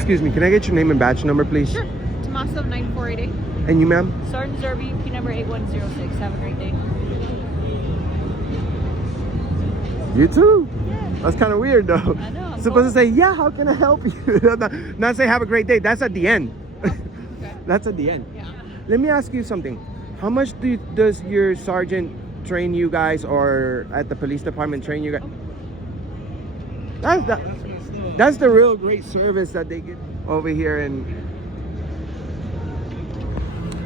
Excuse me, can I get your name and badge number, please? Sure. Tommaso 9488. And you, ma'am? Sergeant Zerby, P number 8106. Have a great day. You too. That's kind of weird, though. I know. I'm Supposed to say, yeah, how can I help you? Not say have a great day. That's at the end. Okay. That's at the end. Yeah. Let me ask you something. How much does your sergeant train you guys, or at the police department train you guys? That's the real great service that they get over here. And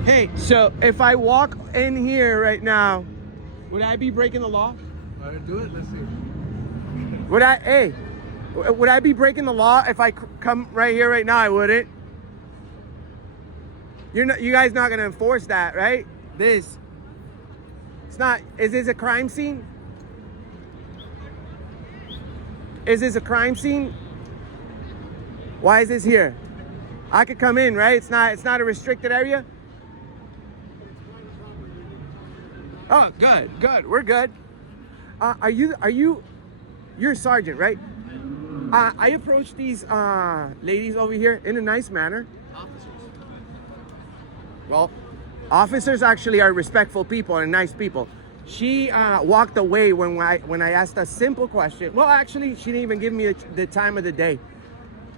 hey, so if I walk in here right now, would I be breaking the law? Do it. Let's see. Would I be breaking the law if I come right here right now? I wouldn't. You guys not gonna enforce that, right? It's not. Is this a crime scene? Is this a crime scene? Why is this here? I could come in, right? It's not a restricted area. Oh, good. We're good. You're a sergeant, right? I approached these ladies over here in a nice manner. Officers. Well, officers actually are respectful people and nice people. She walked away when I asked a simple question. Well, actually, she didn't even give me the time of the day.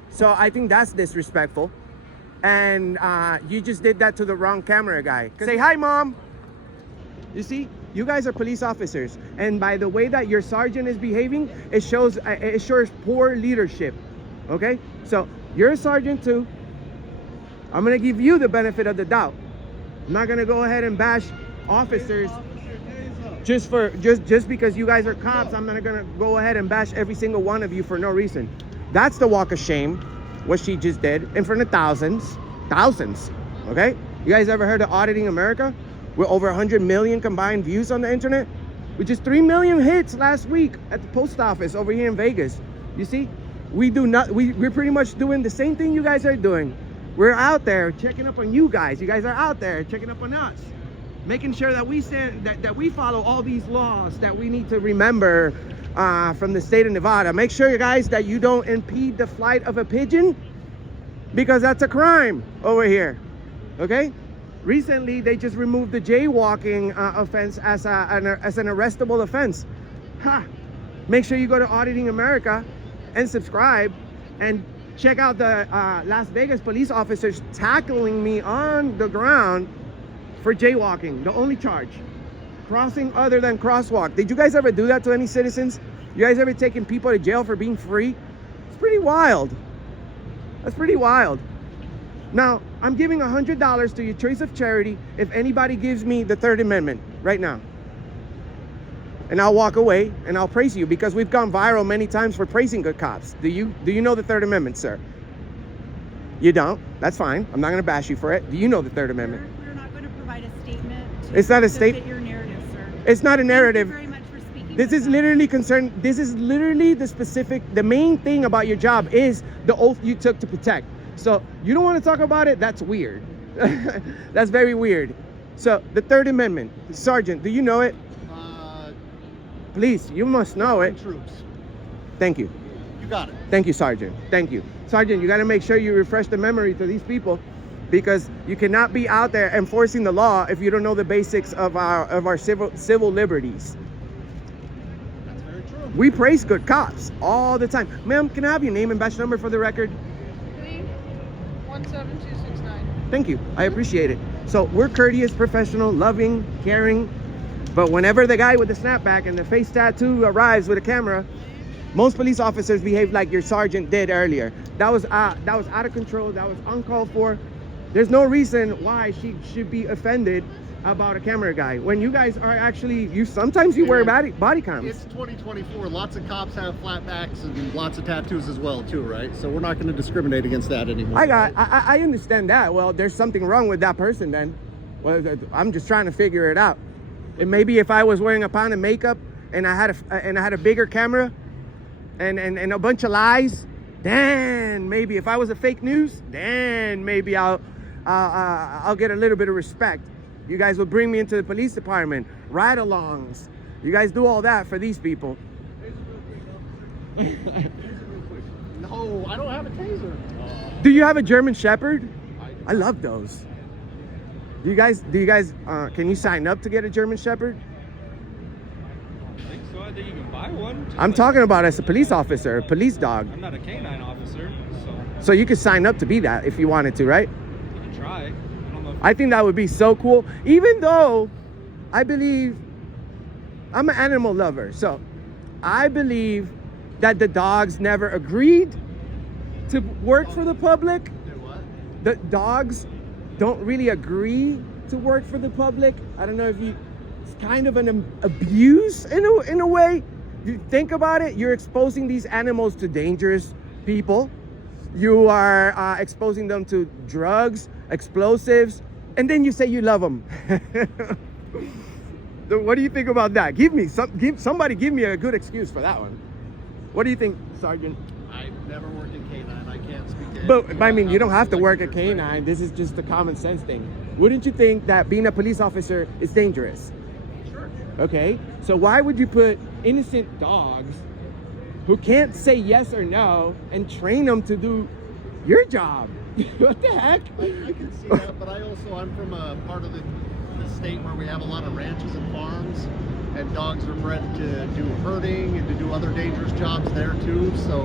So I think that's disrespectful. And you just did that to the wrong camera guy. Say hi, Mom. You see, you guys are police officers, and by the way that your sergeant is behaving, it shows poor leadership. Okay, so you're a sergeant too. I'm gonna give you the benefit of the doubt. I'm not gonna go ahead and bash officers just because you guys are cops. I'm not gonna go ahead and bash every single one of you for no reason. That's the walk of shame, what she just did in front of thousands. Okay, you guys ever heard of Auditing America? With over 100 million combined views on the internet, with just 3 million hits last week at the post office over here in Vegas. You see, we're pretty much doing the same thing you guys are doing. We're out there checking up on you guys. You guys are out there checking up on us, making sure that that we follow all these laws that we need to remember from the state of Nevada. Make sure, you guys, that you don't impede the flight of a pigeon, because that's a crime over here. Okay. Recently, they just removed the jaywalking offense as an arrestable offense. Make sure you go to Auditing America and subscribe, and check out the Las Vegas police officers tackling me on the ground for jaywalking. The only charge, crossing other than crosswalk. Did you guys ever do that to any citizens? You guys ever taken people to jail for being free? It's pretty wild. That's pretty wild. Now, I'm giving $100 to your choice of charity if anybody gives me the Third Amendment right now. And I'll walk away and I'll praise you, because we've gone viral many times for praising good cops. Do you know the Third Amendment, sir? You don't? That's fine. I'm not going to bash you for it. Do you know the Third Amendment? We're not going to provide a statement. It's not a statement. Fit your narrative, sir. It's not a narrative. Thank you very much for speaking. This is literally concerned. This is literally the main thing about your job is the oath you took to protect. So you don't want to talk about it? That's weird. That's very weird. So the Third Amendment, Sergeant, do you know it? Please, you must know it. Troops. Thank you. You got it. Thank you, Sergeant. Thank you. Sergeant, you got to make sure you refresh the memory to these people, because you cannot be out there enforcing the law if you don't know the basics of our civil liberties. That's very true. We praise good cops all the time. Ma'am, can I have your name and badge number for the record? 17269. Thank you. I appreciate it. So we're courteous, professional, loving, caring. But whenever the guy with the snapback and the face tattoo arrives with a camera, most police officers behave like your sergeant did earlier. That was out of control. That was uncalled for. There's no reason why she should be offended about a camera guy when you guys are actually, sometimes you wear body cams. It's 2024. Lots of cops have flat backs and lots of tattoos as well too, right? So we're not going to discriminate against that anymore. I understand that. Well, there's something wrong with that person then. Well, I'm just trying to figure it out. And maybe if I was wearing a pound of makeup and I had a bigger camera and a bunch of lies, then maybe if I was a fake news, then maybe I'll get a little bit of respect. You guys will bring me into the police department, ride-alongs. You guys do all that for these people. No, I don't have a taser. Do you have a German Shepherd? I love those. Do you guys, can you sign up to get a German Shepherd? I think so. I think you can buy one. I'm talking about as a police officer, a police dog. I'm not a canine officer, so So you could sign up to be that if you wanted to, right? you can try. I don't know if I think that would be so cool. Even though I believe I'm an animal lover, so I believe that the dogs never agreed to work for the public. Do what? The dogs don't really agree to work for the public. I don't know if it's kind of an abuse in a way. You think about it, you're exposing these animals to dangerous people. You are exposing them to drugs, explosives, and then you say you love them. What do you think about that? Somebody give me a good excuse for that one. What do you think, Sergeant? I've never worked in canine. I can't speak to But I mean, you don't have to Like work your at canine. This is just a common sense thing. Wouldn't you think that being a police officer is dangerous? Sure. Okay, so why would you put innocent dogs who can't say yes or no and train them to do your job? What the heck? I can see that, but I'm from a part of the state where we have a lot of ranches and farms, and dogs are bred to do herding and to do other dangerous jobs there too. So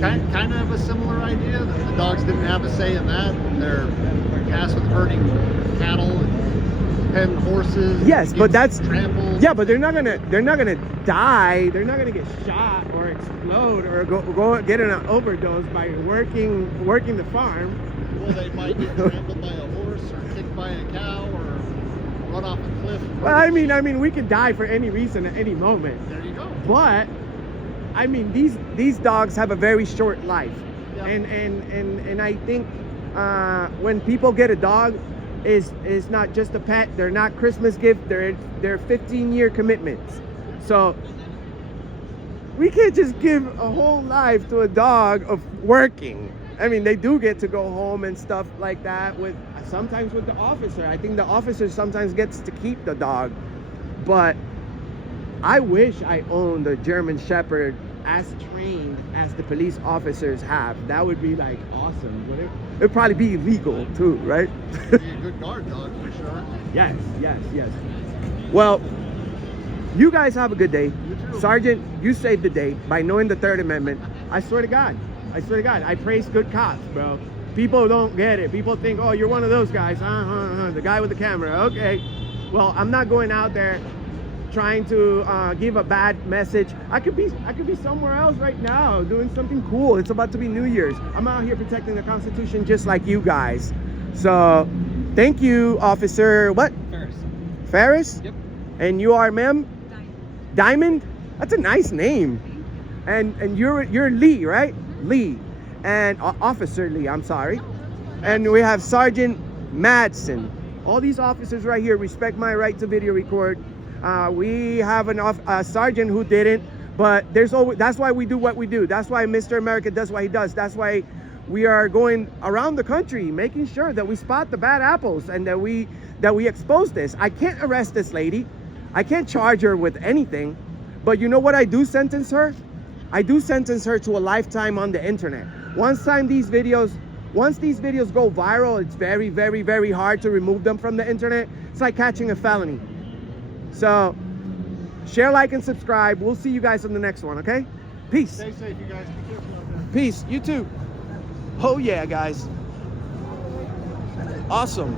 kind of a similar idea that the dogs didn't have a say in that. They're tasked with herding cattle and pen horses. Yes, but that's trampled. yeah, but they're not gonna die. They're not gonna get shot or explode or go get in an overdose by working the farm. Well, they might get trampled by a horse or kicked by a cow or run off a cliff. Well, I mean, we could die for any reason at any moment. There you go. But I mean, these dogs have a very short life, Yeah. and I think when people get a dog, is not just a pet. They're not Christmas gift. They're 15-year commitments. So we can't just give a whole life to a dog of working. I mean, they do get to go home and stuff like that sometimes with the officer. I think the officer sometimes gets to keep the dog, but I wish I owned a German Shepherd as trained as the police officers have. That would be like awesome, wouldn't it? It'd probably be illegal too, right? Be a good guard dog for sure. Yes. Well, you guys have a good day. You too. Sergeant, you saved the day by knowing the Third Amendment. I swear to God, I praise good cops, bro. People don't get it. People think, oh, you're one of those guys, the guy with the camera. Okay, well, I'm not going out there trying to give a bad message. I could be somewhere else right now doing something cool. It's about to be New Year's. I'm out here protecting the Constitution just like you guys. So thank you, Officer Ferris. Yep. And you are, ma'am? Diamond. That's a nice name. And you're Lee, right? Lee. And Officer Lee, I'm sorry. And we have Sergeant Madsen. All these officers right here respect my right to video record. We have a sergeant who didn't, but that's why we do what we do. That's why Mr. America does what he does. That's why we are going around the country making sure that we spot the bad apples and that we expose this. I can't arrest this lady. I can't charge her with anything. But you know what I do sentence her? I do sentence her to a lifetime on the internet. Once these videos go viral, it's very, very, very hard to remove them from the internet. It's like catching a felony. So share, like, and subscribe. We'll see you guys on the next one, okay? Peace. Stay safe, you guys. Be careful out there. Peace. You too. Oh yeah, guys. Awesome.